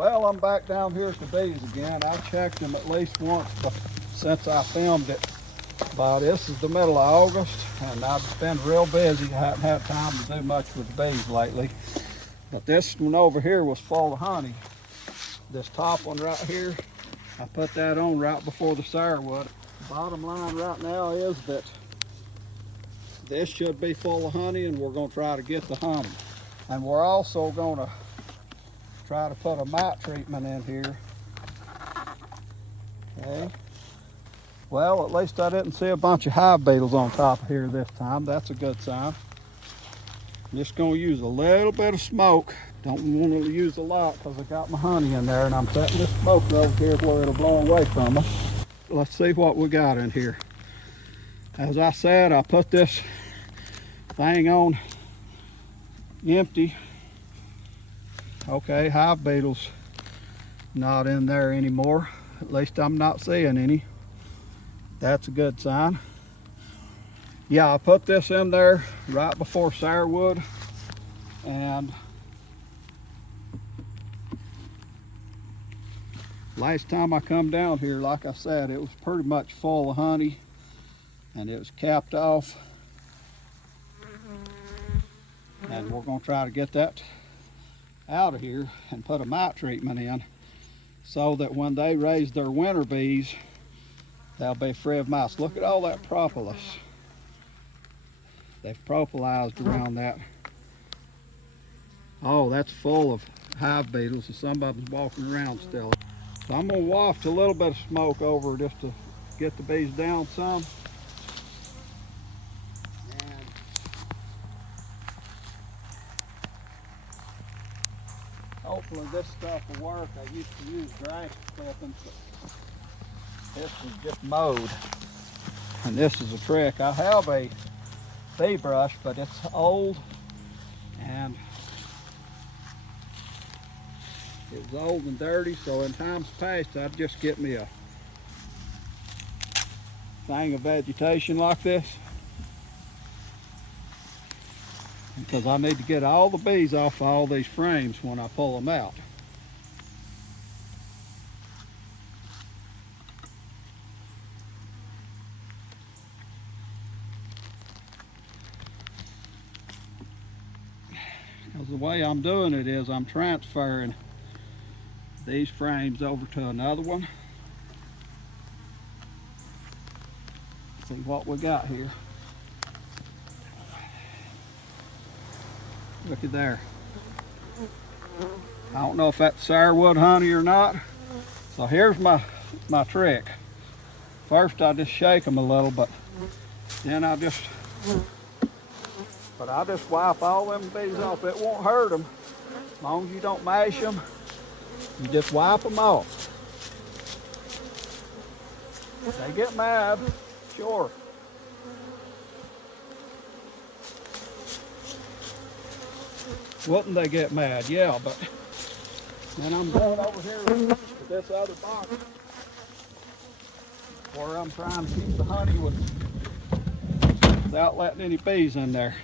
Well, I'm back down here at the bees again. I checked them at least once since I filmed it. But this is the middle of August, and I've been real busy. I haven't had time to do much with the bees lately. But this one over here was full of honey. This top one right here, I put that on right before the sourwood. The bottom line right now is that this should be full of honey, and we're going to try to get the honey. And we're also going to try to put a mite treatment in here. Okay. Well, at least I didn't see a bunch of hive beetles on top of here this time. That's a good sign. I'm just going to use a little bit of smoke. Don't want to use a lot because I got my honey in there, and I'm setting this smoke over here where it'll blow away from us. Let's see what we got in here. As I said, I put this thing on empty. Okay, hive beetles not in there anymore. At least I'm not seeing any. That's a good sign. Yeah, I put this in there right before sourwood, and last time I come down here, like I said, it was pretty much full of honey, and it was capped off. And we're going to try to get that out of here and put a mite treatment in so that when they raise their winter bees, they'll be free of mice. Look at all that propolis. They've propolized around that. Oh, that's full of hive beetles, and some of them's walking around still. So I'm going to waft a little bit of smoke over just to get the bees down some. And hopefully this stuff will work. I used to use grass clippings, but this was just mowed. And this is a trick. I have a bee brush, but it's old, and it was old and dirty, so in times past I'd just get me a thing of vegetation like this, because I need to get all the bees off all these frames when I pull them out. Because the way I'm doing it is I'm transferring these frames over to another one. See what we got here. Look at there. I don't know if that's sourwood honey or not. So here's my trick. First I just shake them a little, but then I just wipe all them bees off. It won't hurt them as long as you don't mash them. You just wipe them off. They get mad, sure. Wouldn't they get mad? Yeah, but then I'm going over here to this other box where I'm trying to keep the honey without letting any bees in there.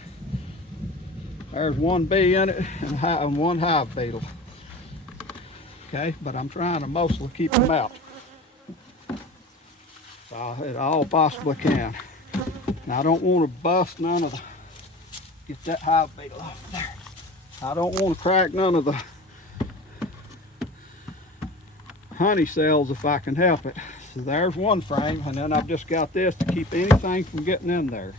There's one bee in it and one hive beetle. Okay, but I'm trying to mostly keep them out. So it all possibly can. Now I don't want to bust none of the, get that hive beetle off there. I don't want to crack none of the honey cells if I can help it. So there's one frame, and then I've just got this to keep anything from getting in there.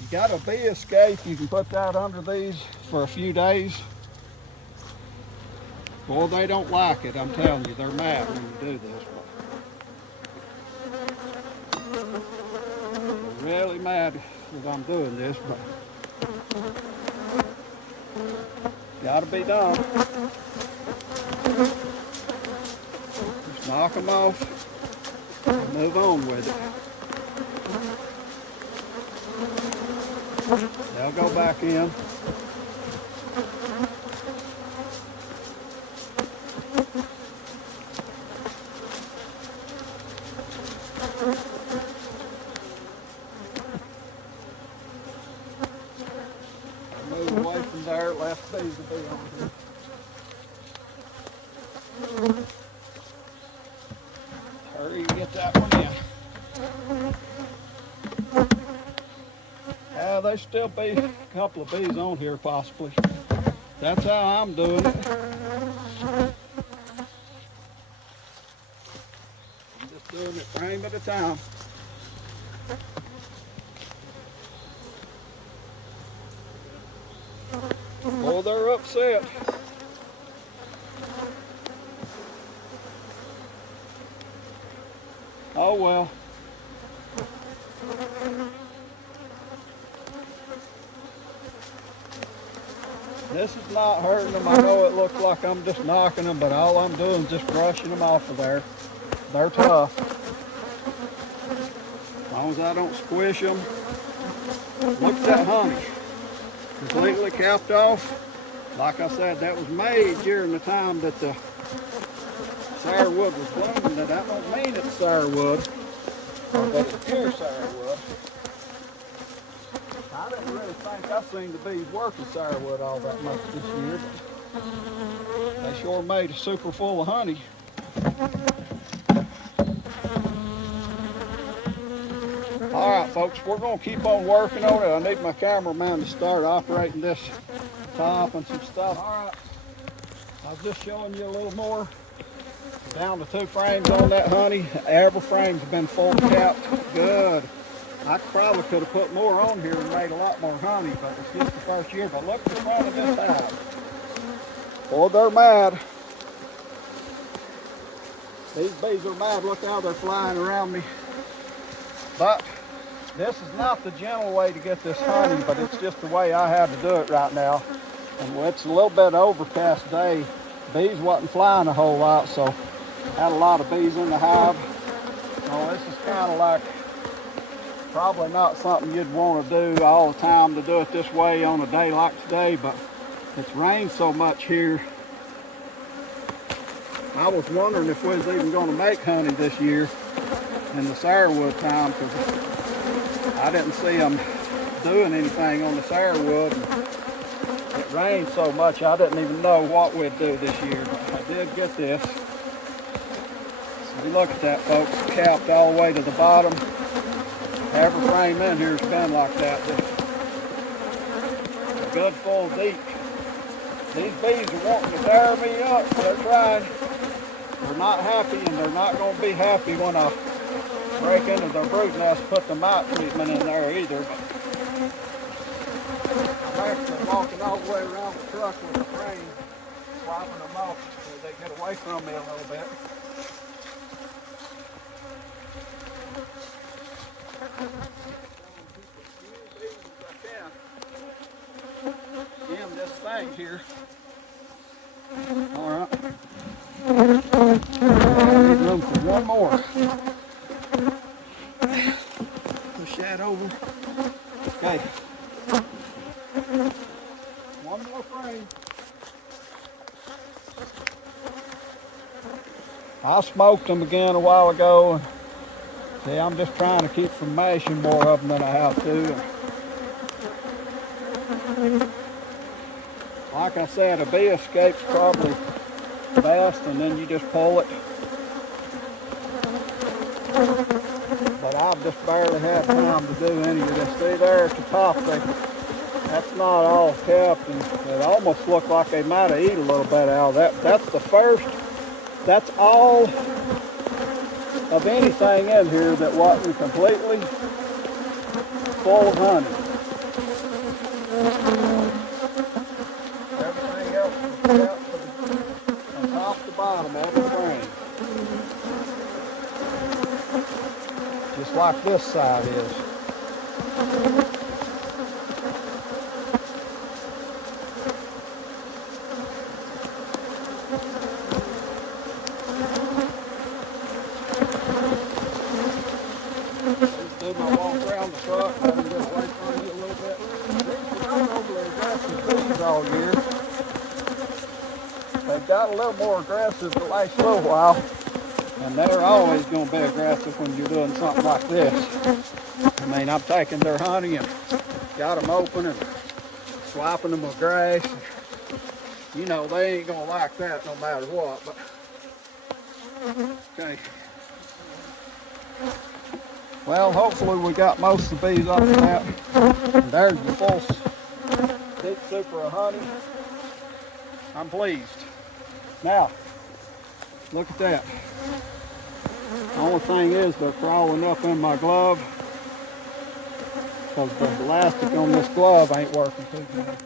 You got a bee escape, you can put that under these for a few days. Boy, they don't like it, I'm telling you. They're mad when you do this. They're really mad that I'm doing this, but gotta be done. Just knock them off and move on with it. They'll go back in. Move away from there. there, left bees to be on here. Hurry and get that one in. Yeah, there's still be a couple of bees on here possibly. That's how I'm doing it. I'm just doing it frame at a time. Oh, they're upset. Oh well. This is not hurting them. I know it looks like I'm just knocking them, but all I'm doing is just brushing them off of there. They're tough. As long as I don't squish them. Look at that honey. Completely capped off. Like I said, that was made during the time that the sourwood was blooming. That don't mean it's sourwood, but it's pure sourwood. I didn't really think I've seen the bees working sourwood all that much this year, but they sure made it super full of honey. All right, folks, we're going to keep on working on it. I need my cameraman to start operating this top and some stuff. All right, I was just showing you a little more. Down to 2 frames on that honey. Every frame's been full capped. Good. I probably could have put more on here and made a lot more honey, but it's just the first year. But look at the front of this hive. Boy, they're mad. These bees are mad. Look how they're flying around me. But this is not the gentle way to get this honey, but it's just the way I have to do it right now. And it's a little bit overcast day. Bees wasn't flying a whole lot, so I had a lot of bees in the hive. So this is kind of like probably not something you'd want to do all the time, to do it this way on a day like today, but it's rained so much here. I was wondering if we was even going to make honey this year in the sourwood time, because I didn't see them doing anything on the sourwood. It rained so much I didn't even know what we'd do this year, but I did get this. So look at that, folks, capped all the way to the bottom. Every frame in here has been like that. Just a good full deep. These bees are wanting to tear me up. They're trying. They're not happy, and they're not going to be happy when I break into their brood nest, put the mite treatment in there either. But I'm actually walking all the way around the truck with a frame, swapping them off so they get away from me a little bit. This thing here. All right. I need room for one more. Push that over. Okay. One more frame. I smoked them again a while ago. See, I'm just trying to keep from mashing more of them than I have to. Like I said, a bee escape's probably best, and then you just pull it. But I've just barely had time to do any of this. See there at the top, that's not all kept, and it almost looked like they might have eaten a little bit out of that. That's the first, that's all of anything in here that wasn't completely full of honey. Everything else is kept from top to bottom, every frame. Just like this side is. Just do my walk around the truck, let them get away from you a little bit. These are not overly aggressive bees all year. They've got a little more aggressive the last little while. And they're always going to be aggressive when you're doing something like this. I mean, I'm taking their honey and got them open and swiping them with grass. You know, they ain't gonna like that no matter what, but okay. Well, hopefully we got most of the bees up to that. And there's the full deep super of honey. I'm pleased. Now, look at that. The only thing is they're crawling up in my glove because the elastic on this glove ain't working too good.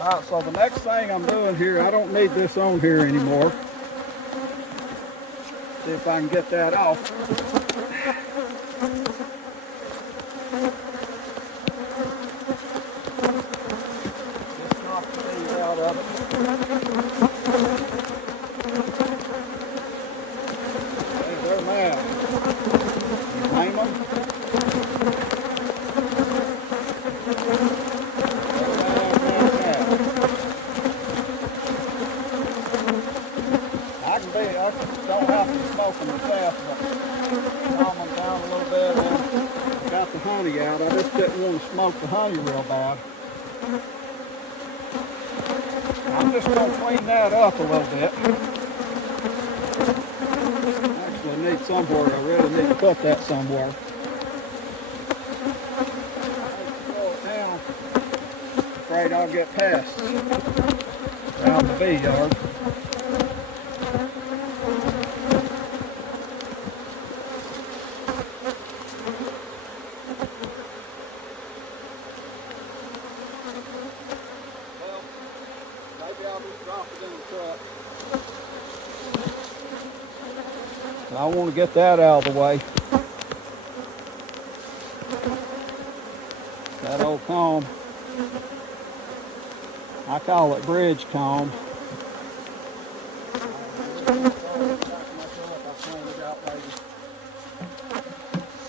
Alright, so the next thing I'm doing here, I don't need this on here anymore. See if I can get that off. Just knock the bees out of it. Hey, they're mad. You blame them? I don't have to smoke them myself, but calm them down a little bit and got the honey out. I just didn't want to smoke the honey real bad. I'm just going to clean that up a little bit. Actually, I need somewhere. I really need to put that somewhere. Throw it down. Afraid I'll get pests around the bee yard. I want to get that out of the way. That old comb, I call it bridge comb.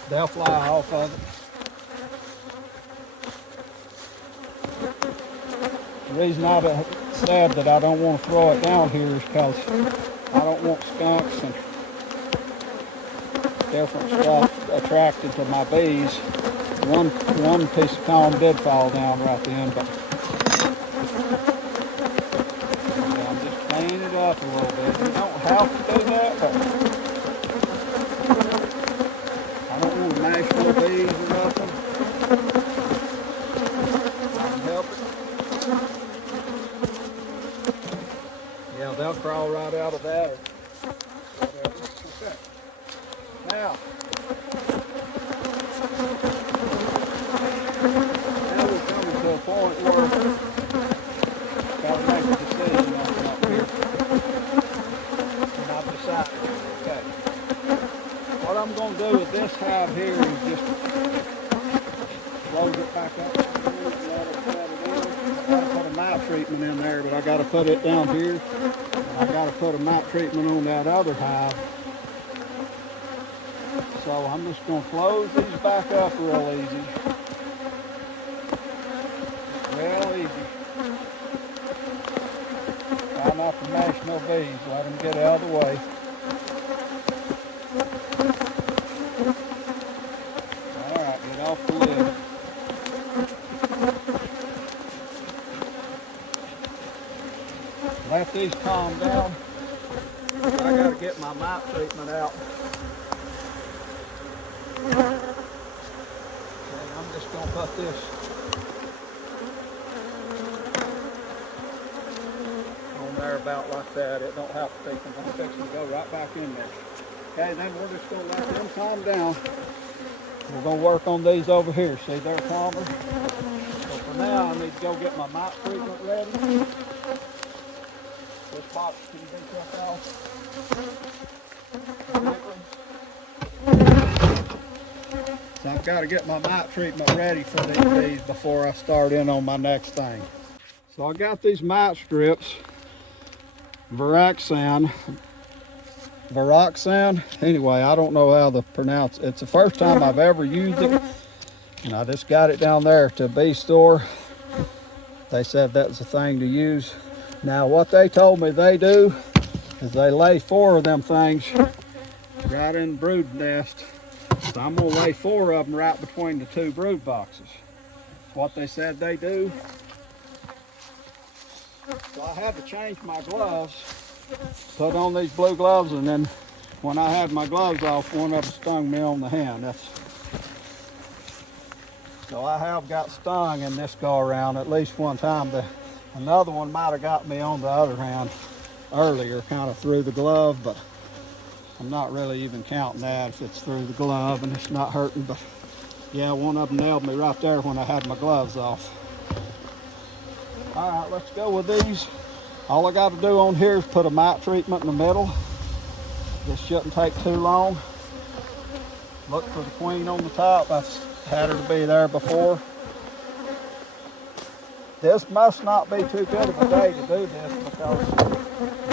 They'll fly off of it. The reason I said that I don't want to throw it down here is because I don't want skunks and different stuff attracted to my bees. One piece of comb did fall down right then, but I'm just cleaning it up a little bit. You don't have to do that, but I don't want to mash no bees or nothing. I can help it. Yeah, they'll crawl right out of that. Okay. Now we're coming to a point where I've got to make a decision on up here. And I've decided, okay, what I'm going to do with this hive here is just close it back up. I got to put a mite treatment in there, but I got to put it down here. And I got to put a mite treatment on that other hive. So I'm just going to close these back up real easy. Real easy. Try not to mash no bees. Let them get out of the way. Alright, get off the lid. Let these calm down. I got to get my mite treatment out. Okay, I'm just going to put this on there about like that. It don't have to take them. I'm fixing to go right back in there. Okay, then we're just going to let them calm down. We're going to work on these over here. See, they're calmer. So for now, I need to go get my mite treatment ready. This box can be took off. So I've got to get my mite treatment ready for these bees before I start in on my next thing. So I got these mite strips, Varaxan. Anyway, I don't know how to pronounce it. It's the first time I've ever used it. And I just got it down there to a bee store. They said that's the thing to use. Now what they told me they do is they lay 4 of them things right in the brood nest. So I'm going to lay 4 of them right between the 2 brood boxes. what they said they do. So I had to change my gloves, put on these blue gloves, and then when I had my gloves off, one of them stung me on the hand. So I have got stung in this go around at least one time. Another one might have got me on the other hand earlier, kind of through the glove, but I'm not really even counting that if it's through the glove and it's not hurting. But yeah, one of them nailed me right there when I had my gloves off. All right, let's go with these. All I got to do on here is put a mite treatment in the middle. This shouldn't take too long. Look for the queen on the top. I've had her to be there before. This must not be too good of a day to do this because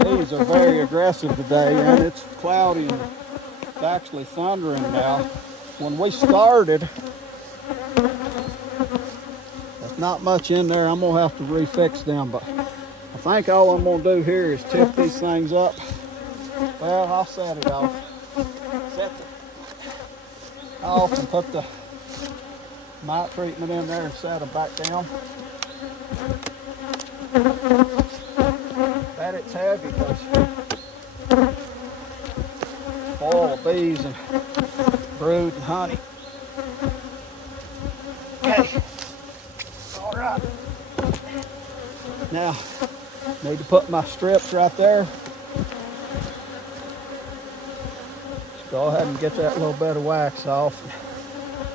these are very aggressive today, and it's cloudy and it's actually thundering now. When we started, there's not much in there. I'm gonna have to refix them, but I think all I'm gonna do here is tip these things up. Well, I'll set it off. Set it off and put the mite treatment in there and set them back down. Bet it's heavy because full of bees and brood and honey. Okay. All right. Now, need to put my strips right there. Just go ahead and get that little bit of wax off.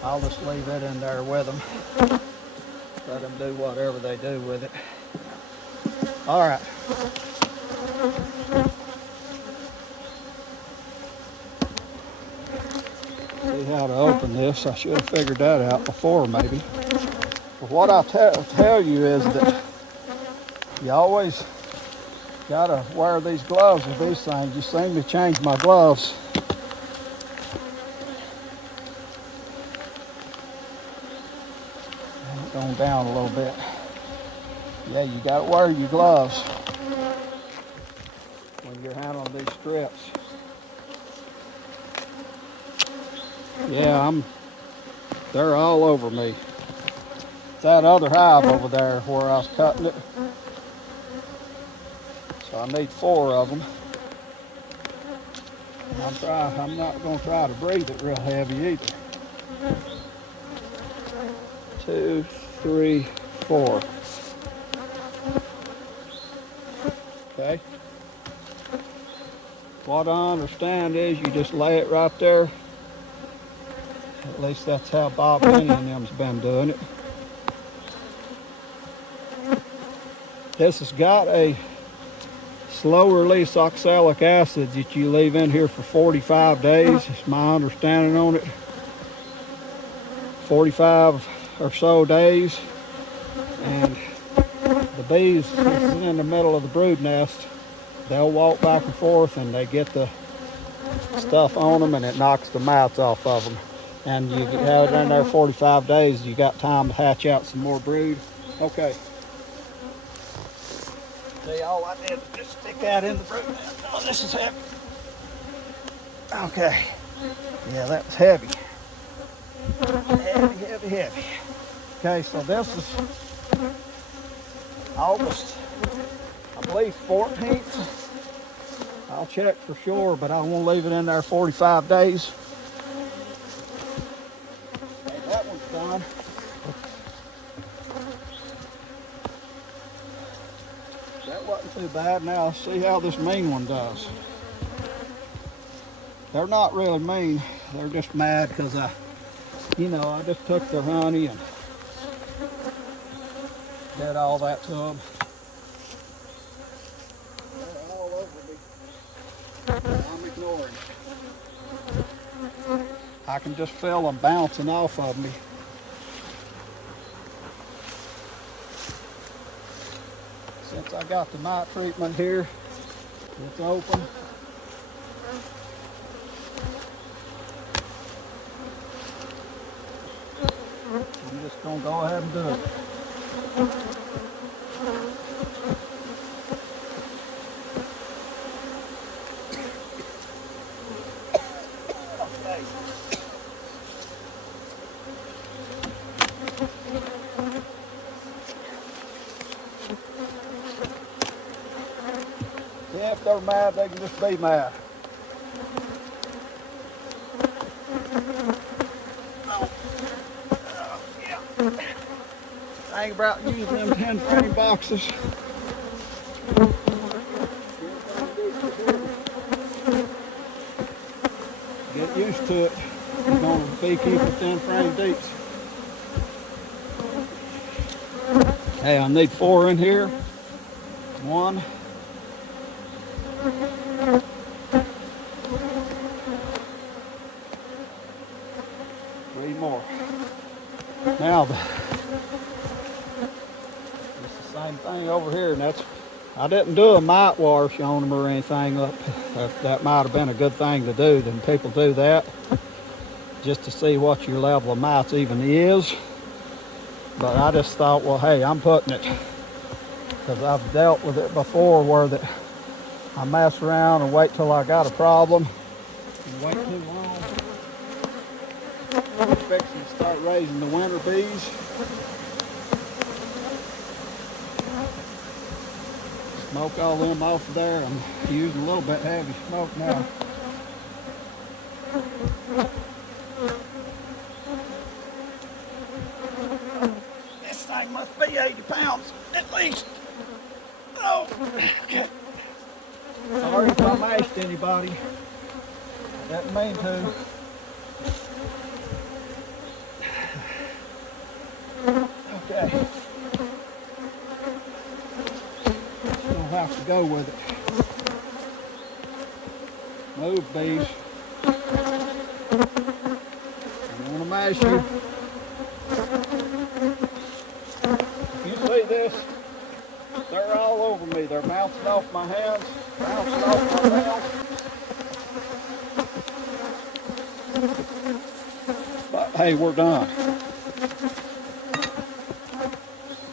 I'll just leave it in there with them. Let them do whatever they do with it. All right. See how to open this. I should have figured that out before maybe. But what I'll tell you is that you always gotta wear these gloves with these things. You seen me change my gloves. Going down a little bit. Yeah, you gotta wear your gloves when you're handling these strips. Yeah, they're all over me. That other hive over there where I was cutting it. So I need 4 of them. I'm not gonna try to breathe it real heavy either. 2, 3, 4. Okay. What I understand is you just lay it right there. At least that's how Bob Penny and them's been doing it. This has got a slow release oxalic acid that you leave in here for 45 days. It's my understanding on it. 45 or so days. And the bees in the middle of the brood nest, they'll walk back and forth and they get the stuff on them and it knocks the mites off of them. And you have it in there 45 days, you got time to hatch out some more brood. Okay. See, all I did was just stick that in the brood nest. Oh, this is heavy. Okay. Yeah, that was heavy. Heavy, heavy, heavy. Okay, so this is August, I believe 14th. I'll check for sure, but I won't leave it in there 45 days. Okay, that one's done. That wasn't too bad. Now let's see how this mean one does. They're not really mean. They're just mad because I just took their honey and did all that to them. They're all over me. I'm ignoring it. I can just feel them bouncing off of me. Since I got the mite treatment here, it's open. I'm just gonna go ahead and do it. If they're mad, they can just be mad. I ain't about using them 10 frame boxes. Get used to it. You're going to beekeep with 10 frame deeps. Hey, I need 4 in here. 1. 3 more. Now, it's the same thing over here, and that's, I didn't do a mite wash on them or anything. That might have been a good thing to do. Then people do that just to see what your level of mites even is. But I just thought, well, hey, I'm putting it, because I've dealt with it before where that I mess around and wait till I got a problem and wait too long. I'm fixing to start raising the winter bees. Smoke all them off of there. I'm using a little bit heavy smoke now. This thing must be 80 pounds at least. Oh, okay. Sorry if I mashed anybody. I didn't mean to. Okay. Don't have to go with it. Move, bees. I don't want to mash you. If you see this, they're all over me. They're bouncing off my hands, bouncing off my mouth. But hey, we're done.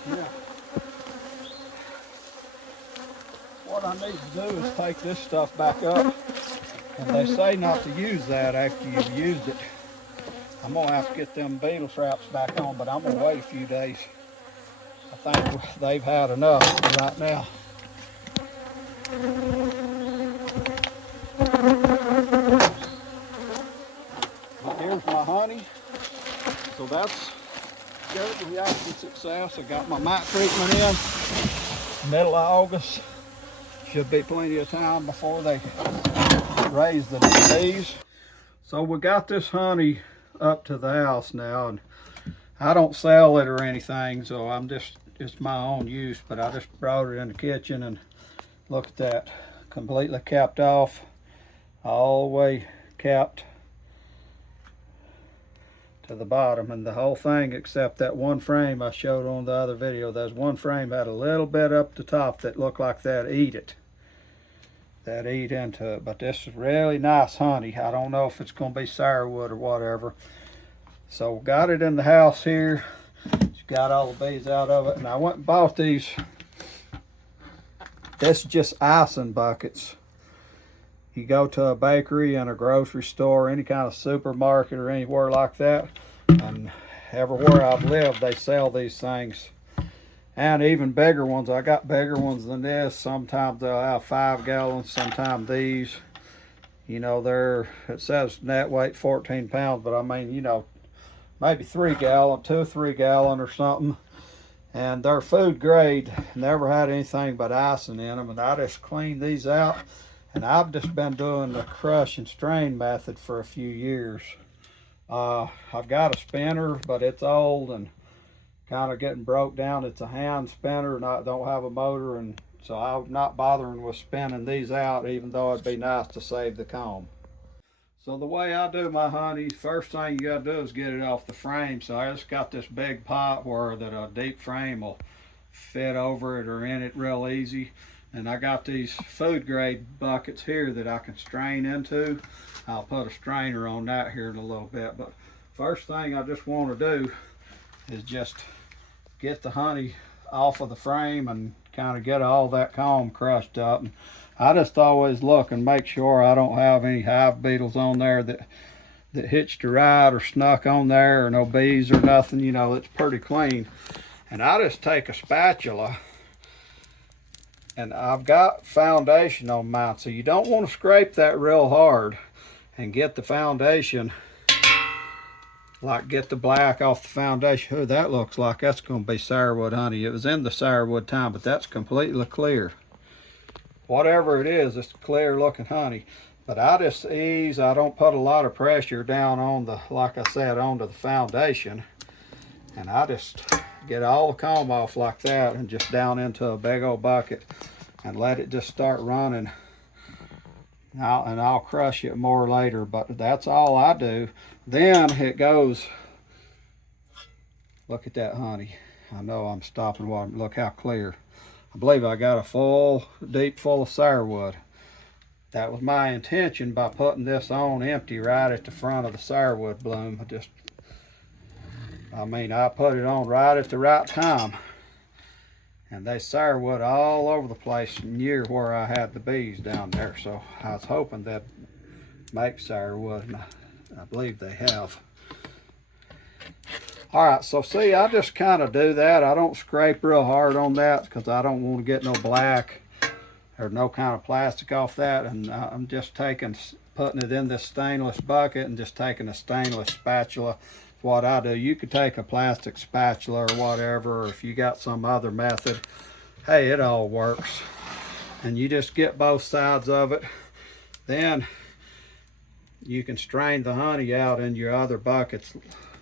Yeah. What I need to do is take this stuff back up. And they say not to use that after you've used it. I'm gonna have to get them beetle traps back on, but I'm gonna wait a few days. I think they've had enough right now. But here's my honey. So that's good reaction success. I got my mite treatment in. Middle of August. Should be plenty of time before they raise the bees. So we got this honey up to the house now, and I don't sell it or anything, so I'm just, it's my own use, but I just brought it in the kitchen, and look at that, completely capped off, all the way capped to the bottom, and the whole thing except that one frame I showed on the other video. There's one frame had a little bit up the top that looked like that eat into it. But this is really nice honey. I don't know if it's going to be sourwood or whatever. So got it in the house here. Just got all the bees out of it, and I went and bought these. This is just icing buckets. You go to a bakery and a grocery store, any kind of supermarket or anywhere like that, and everywhere I've lived they sell these things. And even bigger ones. I got bigger ones than this. Sometimes they'll have 5 gallons, sometimes these, you know, it says net weight 14 pounds, but I mean, you know, maybe 3 gallon, 2 or 3 gallon or something. And they're food grade, never had anything but icing in them. And I just cleaned these out, and I've just been doing the crush and strain method for a few years. I've got a spinner, but it's old and kind of getting broke down. It's a hand spinner, don't have a motor, and so I'm not bothering with spinning these out, even though it'd be nice to save the comb. So the way I do my honey, first thing you gotta do is get it off the frame. So I just got this big pot where that a deep frame will fit over it or in it real easy. And I got these food grade buckets here that I can strain into. I'll put a strainer on that here in a little bit. But first thing I just want to do is just get the honey off of the frame and kind of get all that comb crushed up. And I just always look and make sure I don't have any hive beetles on there that hitched a ride or snuck on there, or no bees or nothing. You know, it's pretty clean. And I just take a spatula And I've got foundation on mine, so you don't want to scrape that real hard and get the foundation, like get the black off the foundation. Oh, that looks like that's going to be sourwood honey. It was in the sourwood time, but that's completely clear. Whatever it is, it's clear looking honey. But I just ease, I don't put a lot of pressure down on the, like I said, onto the foundation. And I just get all the comb off like that and just down into a big old bucket and let it just start running. I'll crush it more later, but that's all I do. Then it goes, look at that honey. I know I'm stopping water. Look how clear. I believe I got a full, deep full of sourwood. That was my intention by putting this on empty right at the front of the sourwood bloom. I put it on right at the right time. And they sourwood all over the place near where I had the bees down there. So I was hoping they'd make sourwood, and I believe they have. All right, so see, I just kind of do that. I don't scrape real hard on that because I don't want to get no black or no kind of plastic off that. And I'm just putting it in this stainless bucket and just taking a stainless spatula. What I do, you could take a plastic spatula or whatever, or if you got some other method, hey, it all works. And you just get both sides of it. Then you can strain the honey out in your other buckets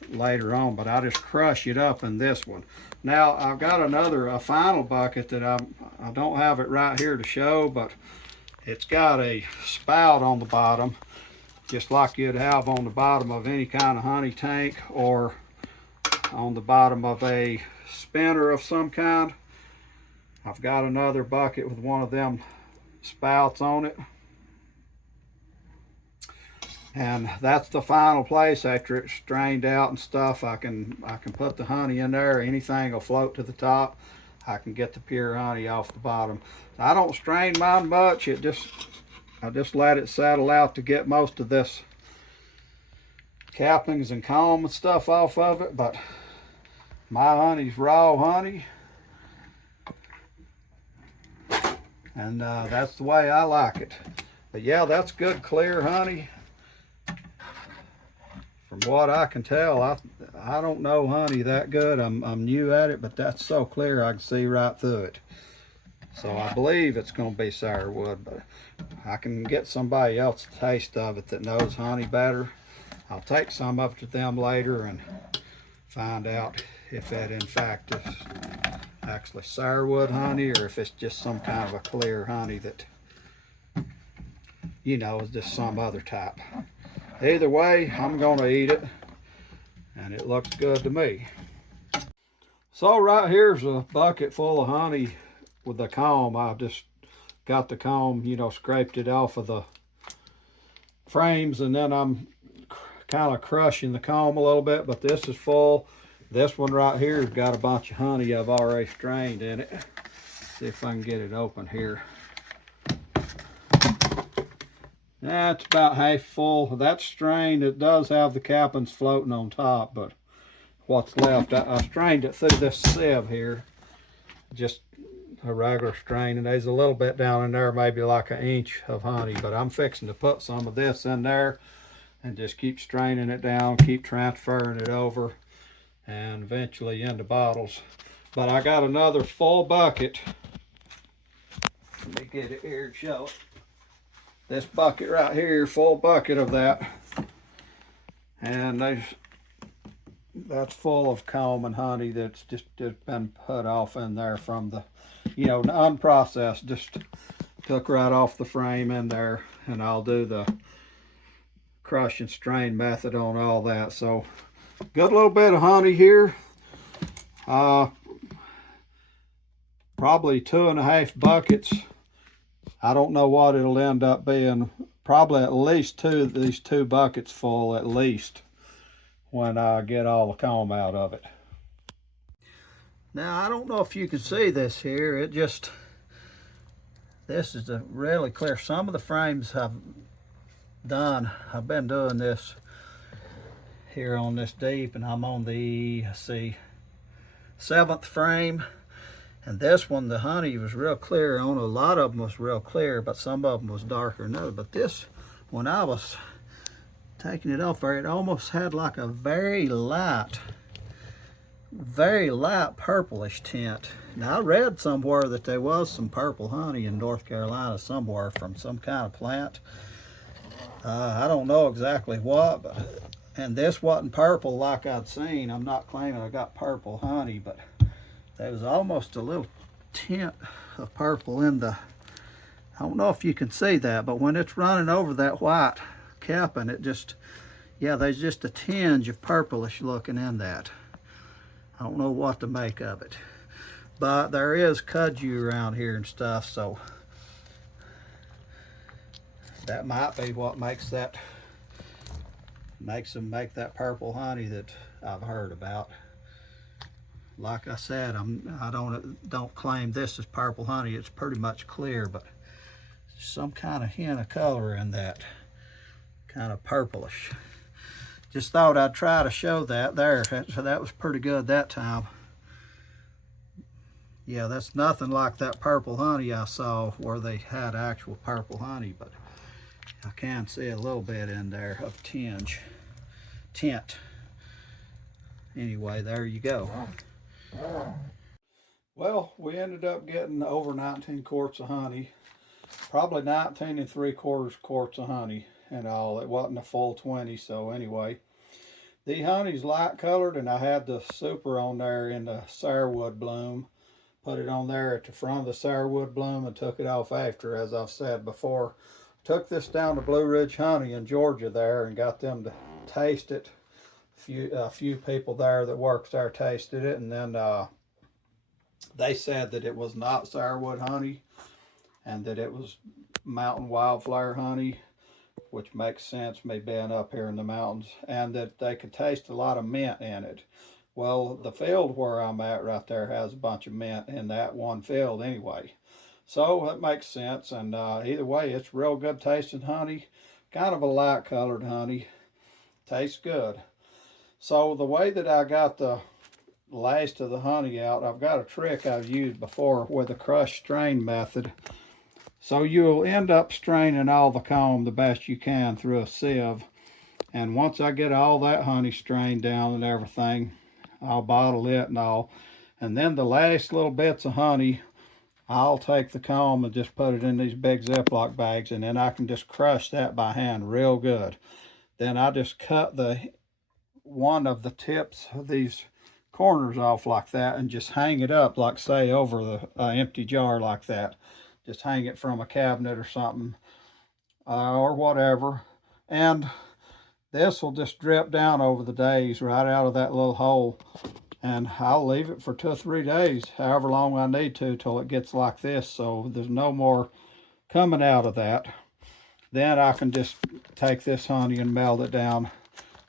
later on, but I just crush it up in this one. Now I've got a final bucket that I don't have it right here to show, but it's got a spout on the bottom, just like you'd have on the bottom of any kind of honey tank or on the bottom of a spinner of some kind. I've got another bucket with one of them spouts on it. And that's the final place after it's strained out and stuff. I can put the honey in there. Anything will float to the top. I can get the pure honey off the bottom. I don't strain mine much. I just let it settle out to get most of this cappings and comb and stuff off of it. But my honey's raw honey. And that's the way I like it. But yeah, that's good clear honey. From what I can tell, I don't know honey that good. I'm new at it, but that's so clear I can see right through it. So I believe it's going to be sourwood, but I can get somebody else a taste of it that knows honey better. I'll take some of it to them later and find out if that in fact is actually sourwood honey or if it's just some kind of a clear honey that, you know, is just some other type. Either way, I'm going to eat it, and it looks good to me. So right here's a bucket full of honey with the comb. I just got the comb, you know, scraped it off of the frames, and then I'm kind of crushing the comb a little bit, but this is full. This one right here has got a bunch of honey I've already strained in it. See if I can get it open here. That's about half full. That's strained. It does have the cappings floating on top, but what's left, I strained it through this sieve here. Just a regular strain, and there's a little bit down in there, maybe like an inch of honey, but I'm fixing to put some of this in there and just keep straining it down, keep transferring it over, and eventually into bottles. But I got another full bucket. Let me get it here and show it. This bucket right here, full bucket of that. And that's full of comb and honey that's just been put off in there from the, you know, unprocessed. Just took right off the frame in there, and I'll do the crush and strain method on all that. So got a little bit of honey here. Probably 2.5 buckets. I don't know what it'll end up being. Probably at least these 2 buckets full at least when I get all the comb out of it. Now I don't know if you can see this here. This is a really clear. Some of the frames I've been doing this here on this deep, and I'm on the, let's see, 7th frame. And this one, the honey was real clear on. A lot of them was real clear, but some of them was darker than others. But this, when I was taking it off there, it almost had like a very light purplish tint. Now I read somewhere that there was some purple honey in North Carolina somewhere from some kind of plant. I don't know exactly what, but, and this wasn't purple like I'd seen. I'm not claiming I got purple honey, but there was almost a little tint of purple in the, I don't know if you can see that, but when it's running over that white capping, it just, yeah, there's just a tinge of purplish looking in that. I don't know what to make of it. But there is kudzu around here and stuff, so that might be what makes them make that purple honey that I've heard about. Like I said, I don't claim this is purple honey. It's pretty much clear, but some kind of hint of color in that, kind of purplish. Just thought I'd try to show that there. So that was pretty good that time. Yeah, that's nothing like that purple honey I saw where they had actual purple honey, but I can see a little bit in there of tint. Anyway, there you go. Well, we ended up getting over 19 quarts of honey, probably 19 3/4 quarts of honey and all. It wasn't a full 20, so anyway. The honey's light colored, and I had the super on there in the sourwood bloom. Put it on there at the front of the sourwood bloom and took it off after, as I've said before. Took this down to Blue Ridge Honey in Georgia there and got them to taste it. A few people there that works there tasted it, and then they said that it was not sourwood honey and that it was mountain wildflower honey, which makes sense, me being up here in the mountains, and that they could taste a lot of mint in it. Well, the field where I'm at right there has a bunch of mint in that one field anyway. So that makes sense, and either way, it's real good tasting honey. Kind of a light colored honey. Tastes good. So the way that I got the last of the honey out, I've got a trick I've used before with the crush strain method. So you'll end up straining all the comb the best you can through a sieve. And once I get all that honey strained down and everything, I'll bottle it and all. And then the last little bits of honey, I'll take the comb and just put it in these big Ziploc bags, and then I can just crush that by hand real good. Then I just cut one of the tips of these corners off like that and just hang it up, like say over the empty jar like that. Just hang it from a cabinet or something or whatever. And this will just drip down over the days right out of that little hole. And I'll leave it for 2 or 3 days, however long I need to, till it gets like this, so there's no more coming out of that. Then I can just take this honey and melt it down.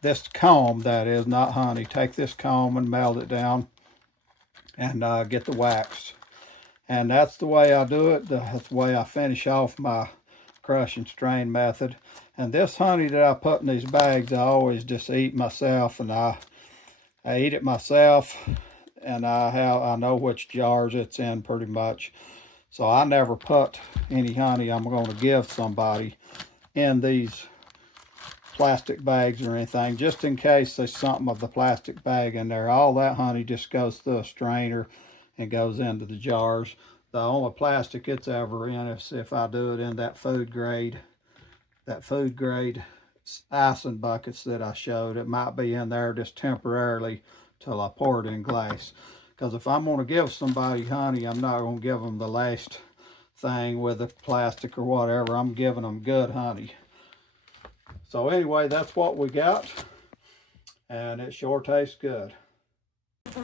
This comb, that is, not honey. Take this comb and melt it down and get the wax. And that's the way I do it. That's the way I finish off my crush and strain method. And this honey that I put in these bags, I always just eat myself, and I eat it myself, and I know which jars it's in pretty much. So I never put any honey I'm going to give somebody in these plastic bags or anything, just in case there's something of the plastic bag in there. All that honey just goes through a strainer and goes into the jars. The only plastic it's ever in is if I do it in that food grade icing buckets that I showed. It might be in there just temporarily till I pour it in glass. Because if I'm going to give somebody honey, I'm not going to give them the last thing with the plastic or whatever. I'm giving them good honey. So anyway, that's what we got, and it sure tastes good.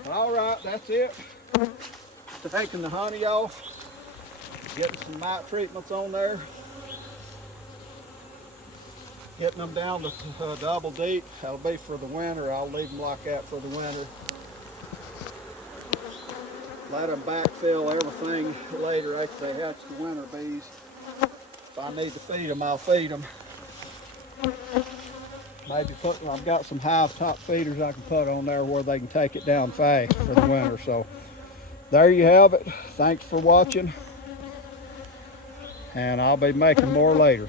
All right, that's it. Taking the honey off, getting some mite treatments on there, getting them down to double deep. That'll be for the winter. I'll leave them like that for the winter. Let them backfill everything later after they hatch the winter bees. If I need to feed them, I'll feed them. Maybe I've got some hive top feeders I can put on there where they can take it down fast for the winter. So there you have it. Thanks for watching, and I'll be making more later.